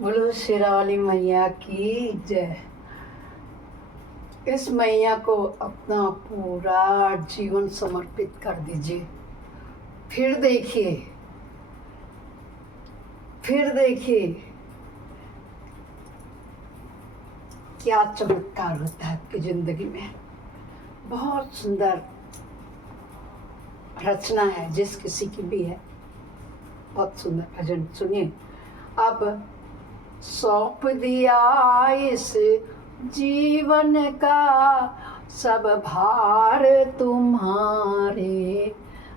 बोलो शेरावाली मैया की जय। इस मैया को अपना पूरा जीवन समर्पित कर दीजिए। फिर देखिए क्या चमत्कार होता है आपकी जिंदगी में। बहुत सुंदर रचना है, जिस किसी की भी है। बहुत सुंदर भजन सुनिए। अब सौंप दिया इस जीवन का सब भार तुम्हारे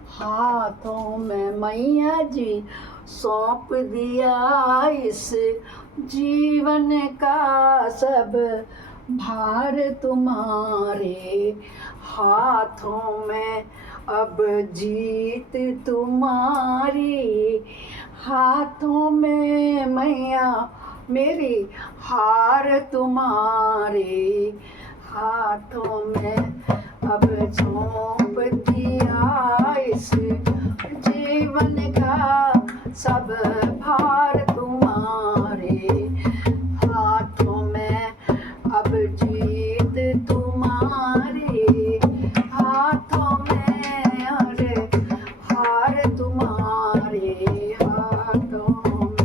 हाथों में मैया जी। सौंप दिया इस जीवन का सब भार तुम्हारे हाथों में। अब जीत तुम्हारी हाथों में मैया मेरी। हार तुम्हारे हाथों में। अब सौंप दिया इस जीवन का सब भार तुम्हारे हाथों में। अब जीत तुम्हारे हाथों में। अरे हार तुम्हारे हाथों में।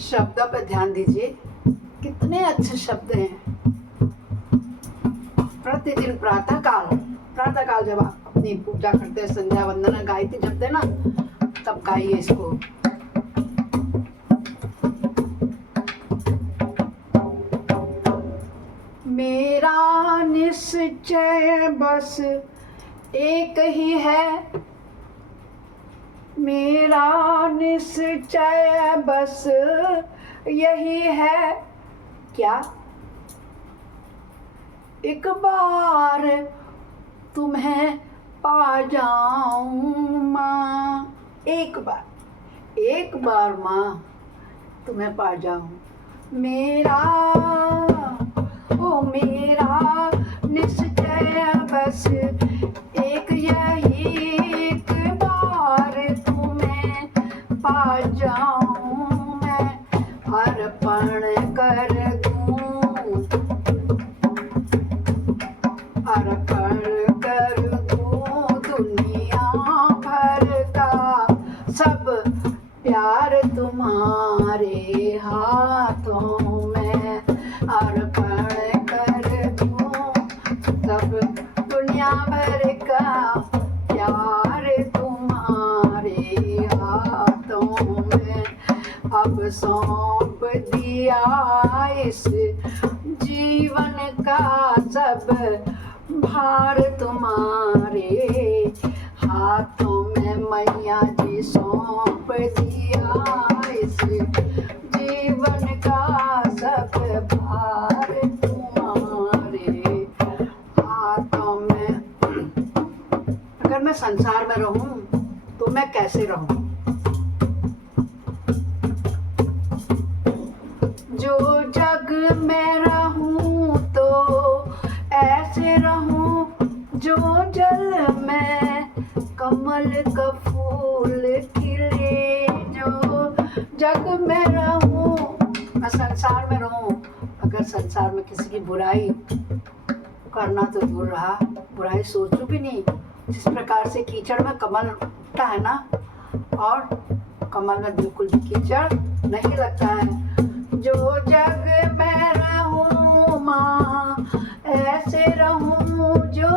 शब्द पर ध्यान दीजिए, कितने अच्छे शब्द हैं। प्रतिदिन प्रातः काल जब आप अपनी पूजा करते हैं, संध्या वंदना गायत्री जपते हैं ना, तब गाइए इसको। मेरा निश्चय बस एक ही है। मेरा निश्चय बस यही है। क्या? एक बार तुम्हें पा जाऊं माँ। एक बार माँ तुम्हें पा जाऊं। मेरा निश्चय बस एक यही। एक बार तुम्हें पा जाऊं मैं। अर्पण कर दूं दुनिया भर का सब प्यार तुम्हारे हाथों में। अर्पण कर दूं सब दुनिया भर का प्यार तुम्हारे हाथों में। अब सौंप दिया इस जीवन का सब भार तुम्हारे हाथों में मैया जी। सौंप दिया इस जीवन का सब भार तुम्हारे हाथों में। अगर मैं संसार में रहूं तो मैं कैसे रहूं? जो जग में रहूं तो ऐसे रहूं जो जल में कमल का फूल खिले। जो जग में रहूं, मैं संसार में रहूं। अगर संसार में किसी की बुराई करना तो दूर रहा, बुराई सोचूं भी नहीं। जिस प्रकार से कीचड़ में कमल उगता है ना, और कमल में बिल्कुल भी कीचड़ नहीं लगता है। जो जग में रहूं माँ ऐसे रहूं जो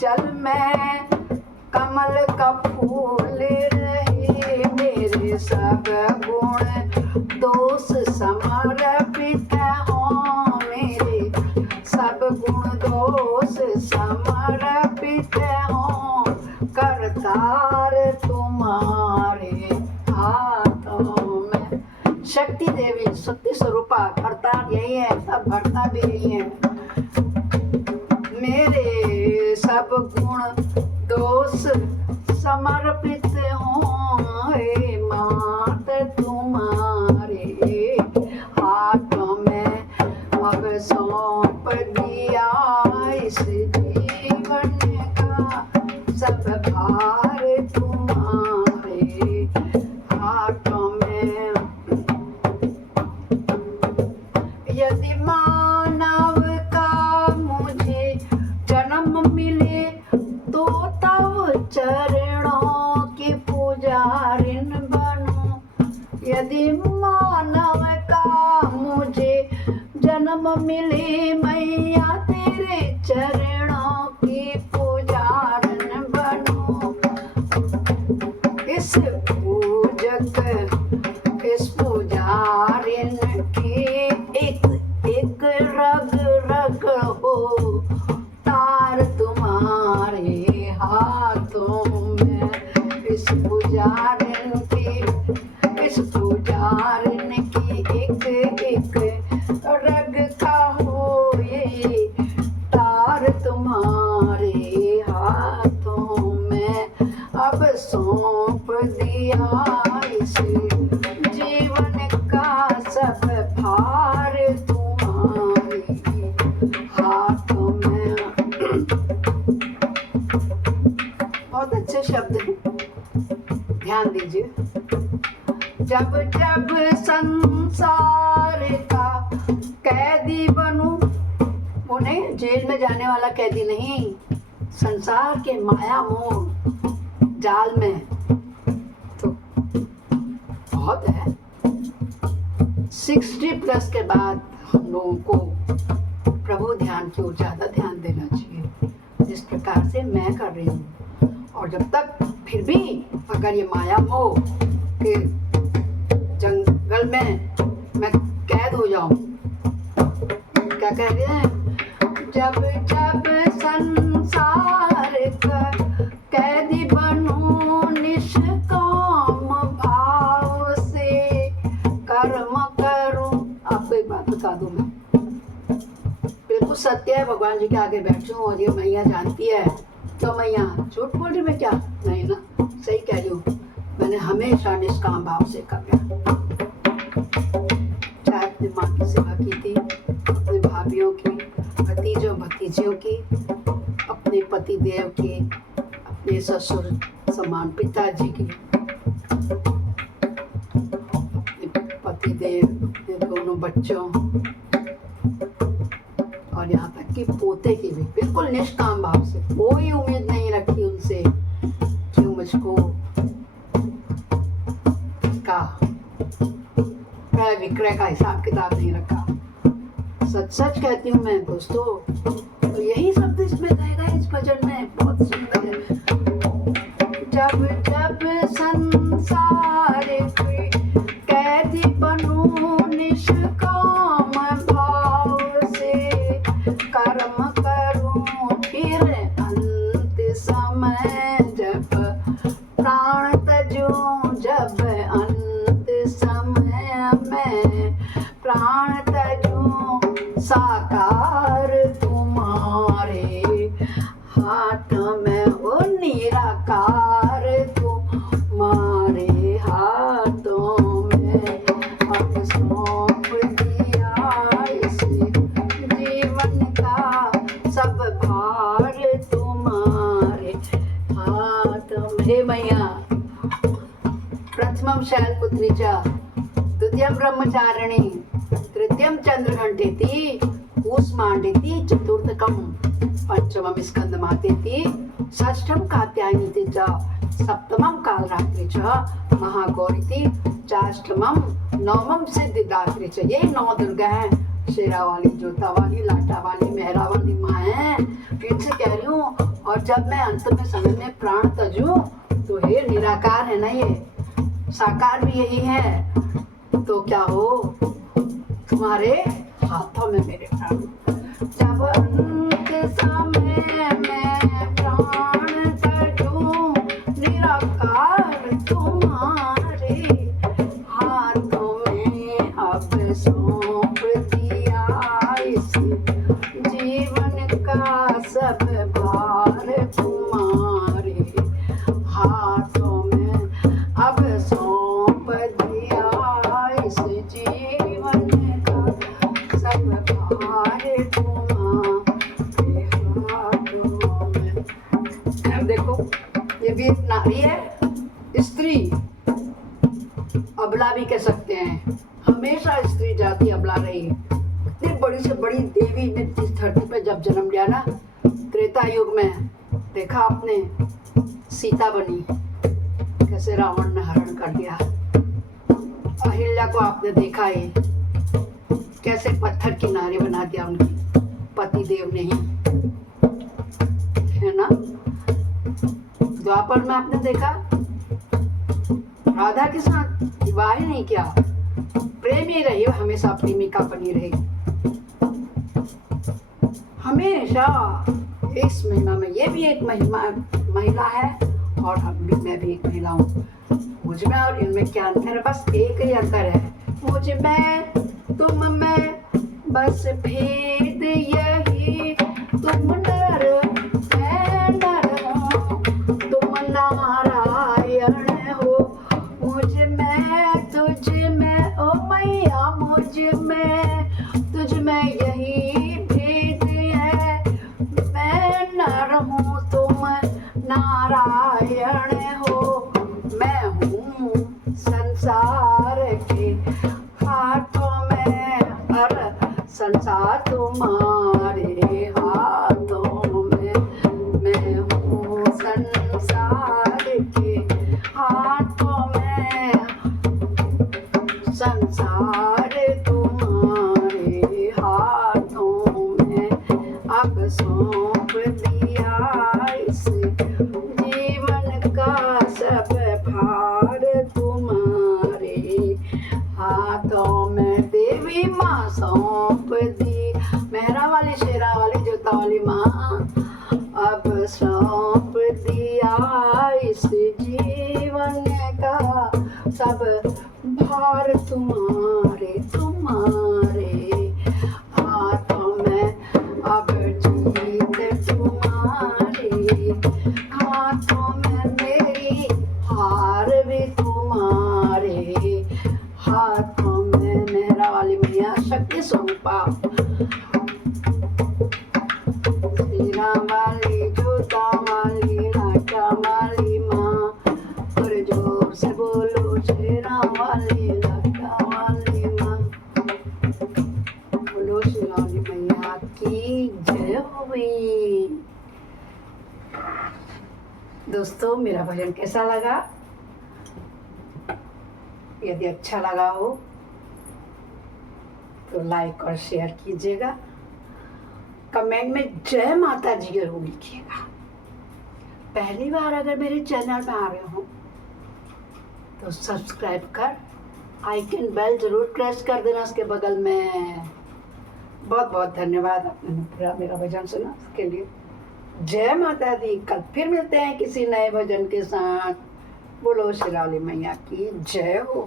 जल में कमल का फूल रहे। मेरे सब गुण दोष समर्पित हों। मेरे सब गुण दोष समर्पित हों। करतार तुम्हारे हाथों में। शक्ति देवी, शक्ति स्वरूपा, करतार यही है, सब भरता भी यही है। मेरे सब गुण दोष समर्पित हों। हे मात तुम्हारे हाथों में। अब सौंप दिया इस जीवन का सब भार तुम्हारे चरणों की पुजारिन बनूं। यदि मानव का मुझे जन्म मिले मैया तेरे चरणों की पुजारिन बनूं। इस पुजारिन की एक रग रग हो, तार तुम्हारे हाथों में। इस पुजारिन की एक रग का हो ये, तार तुम्हारे हाथों में। अब सौंप दिया इस जीवन का सब भार तुम्हारे हाथों में। बहुत अच्छे शब्द हैं, ध्यान दीजिए। जब जब संसार का कैदी बनूं, वो नहीं जेल में जाने वाला कैदी नहीं, संसार के माया मोह जाल में, तो बहुत है। 60+ के बाद हम लोगों को प्रभु ध्यान की ओर ज्यादा ध्यान देना चाहिए, जिस प्रकार से मैं कर रही हूँ। और जब तक फिर भी अगर ये माया मोह के जंगल में मैं कैद हो जाऊं, क्या कह रहे हैं, जब जब संसार का कैदी बनूं, निष्काम भाव से कर्म करूं। आपको एक बात बता दूं, मैं बिल्कुल सत्य है, भगवान जी के आगे बैठी हूँ और ये मैया जानती है, तो मैया झूठ बोल रही मैं क्या? नहीं ना, सही कह रही हूँ। मैंने हमेशा निष्काम भाव से किया, चाहे अपनी माँ की सेवा की थी, अपने भाभियों की, भतीजों भतीजियों की, अपने पति देव की, अपने ससुर समान पिताजी की, अपने पति देव के दोनों बच्चों, और यहाँ तक कि पोते की भी बिल्कुल निष्काम भाव से। कोई उम्मीद नहीं रखी उनसे कि मुझको का क्रय विक्रय का हिसाब किताब नहीं रखा। सच सच कहती हूँ मैं दोस्तों, तो यही शब्द इसमें कहेगा इस भजन में, बहुत सुंदर है। जब जब संसार के कैदी बनूं, निष्काम भाव से कर्म करूं, फिर अंत समय जब प्राण तजूं, जब अंत समय में प्राण तजूं, साकार तुम्हारे हाथ में, वो निराकार तुम्हारे हाथों में। अब सौंप दिया इस जीवन का सब भार तुम्हारे हाथ में। हे मैया, प्रथमं शैलपुत्री च, द्वितीयं ब्रह्मचारिणी, तृतीयं चंद्रघंटेति, कूष्मांडेति, चतुर्थकं पंचमं स्कंदमातेति, षष्ठं कात्यायनीति च, सप्तमं कालरात्रि च, महागौरीति, चाष्टमं नवमं सिद्धिदात्री च। ये 9 दुर्गा है, शेरा वाली, जोता वाली, लाटा वाली, मेहरा वाली माँ है, इनसे कह रही हूँ। और जब मैं अंत में समय में प्राण तजूं, तो हे निराकार है ना, ये साकार भी यही है, तो क्या हो, तुम्हारे हाथों में मेरे प्राण। जब अंत समय में प्राण तजूं, निराकार तुम्हारे हाथों में। अब सौंप दिया इस जीवन का सब भार तुम्हारे हाथों में। अब सौंप दिया इस जीवन का सब भार तुम्हारे हाथों में। देखो, ये भी एक नारी है, स्त्री, अबला भी कह सकते हैं। हमेशा स्त्री जाति अबला रही है। इतनी बड़ी से बड़ी देवी ने इस धरती पे जब जन्म लिया ना, त्रेता युग में, देखा आपने, सीता बनी, कैसे रावण ने हरण कर दिया। अहिल्या को आपने देखा है कैसे पत्थर किनारे बना दिया उनकी पति देव ने ही, है ना। द्वापर में आपने देखा राधा के साथ विवाह ही नहीं किया, प्रेमी रही, हमेशा प्रेमिका बनी रही। हमेशा इस महिमा में, ये भी एक महिला है और मैं भी एक महिला हूँ। मुझ में और इनमें क्या अंतर है? बस एक ही अंतर है, मुझ में तुम में बस भेद यही, तुम नर मैं नर हूँ, तुम नारायण हो। मुझ में तुझ में ओ मैया, मुझ में तुझ में यही भेद है, मैं नर हूँ तुम नारायण हो। मैं हूँ संसार के हाथों में और संसार तुम्हारे हाथों में। मैं हूँ संसार के हाथों में, संसार तुम्हारे हाथों में। अब सौंप दिया इस जीवन का सब भार तुम्हारे हाथों में। देवी माँ सौंप दी, मेहरा वाली शेरा वाली जोता वाली माँ, अब सौंप दिया इस जीवन का सब भार तुम्हारे हाथों में। अब जीत तुम्हारे हाथों में, मेरी हार भी तुम्हारे हाथों में। मेहरा वाली मैया शक्ति सौंपा, शेरा वाली जोता वाली लाटा वाली माँ, और जोर से बोलो शेरा वाली लाटा वाली माँ। बोलो शेरा वाली मैया की जय होवे। दोस्तों मेरा भजन कैसा लगा? यदि अच्छा लगा हो तो लाइक और शेयर कीजिएगा, कमेंट में जय माता जी जरूर लिखिएगा। पहली बार अगर मेरे चैनल में आ रहे हो तो सब्सक्राइब कर आइकन बेल जरूर प्रेस कर देना उसके बगल में। बहुत बहुत धन्यवाद आपने पूरा मेरा भजन सुना उसके लिए। जय माता दी। कल फिर मिलते हैं किसी नए भजन के साथ। बोलो श्री रावली मैया की जय हो।